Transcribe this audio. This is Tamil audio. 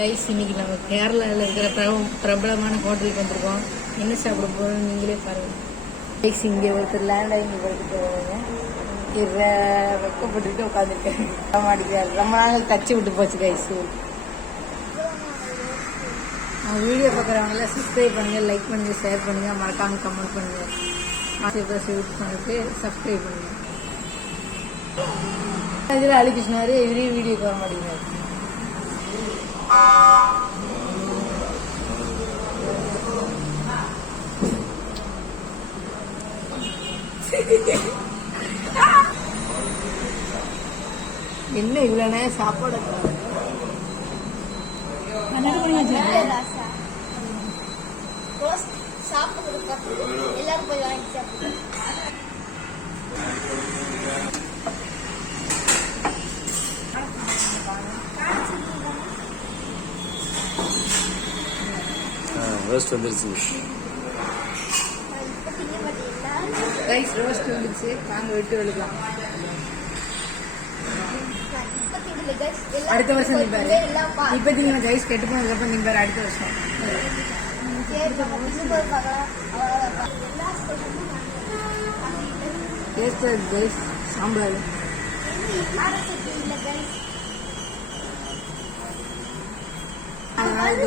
கைஸ் இன்னைக்கு நம்ம கேரளாவில் இருக்கிற பிரபலமான ஹோட்டலுக்கு வந்திருக்கோம். என்ன சாப்பிட போகிறோம் நீங்களே பாருங்க. கைஸ் இங்கே ஒருத்தர் லேண்ட் ஆகி இங்கே படுத்துட்டு வெக்கப்பட்டுட்டு உட்காந்துருக்காரு. மாட்டிக்கிறாரு. ரொம்ப நாள் தச்சு விட்டு போச்சு கைஸ். வீடியோ பார்க்குறவங்கள சப்ஸ்கிரைப் பண்ணுங்கள், லைக் பண்ணுங்கள், ஷேர் பண்ணுங்கள், மறக்காமல் கமெண்ட் பண்ணுங்கள். யூஸ் பண்ணிட்டு சப்ஸ்கிரைப் பண்ணுங்கள். இதில் அழிக்கிச்சுனாரு இவரே வீடியோக்கு வர மாட்டேங்கிறாரு. என்ன இவ்வளவு நேரம் சாப்பாடு எல்லாரும் போய் வாங்கி சாப்பிடுங்க. ரோஸ்ட் வந்துருச்சு ரைஸ் ரோஸ்ட் வந்துருச்சு. நாங்கள் விட்டு எடுக்கலாம். அடுத்த வருஷம் நீ பாரு. இப்போதைக்கு நான் ரைஸ் கெட்டு போனதுக்கப்புறம் நீ பாரு அடுத்த வருஷம். சாம்பார் அதனால இது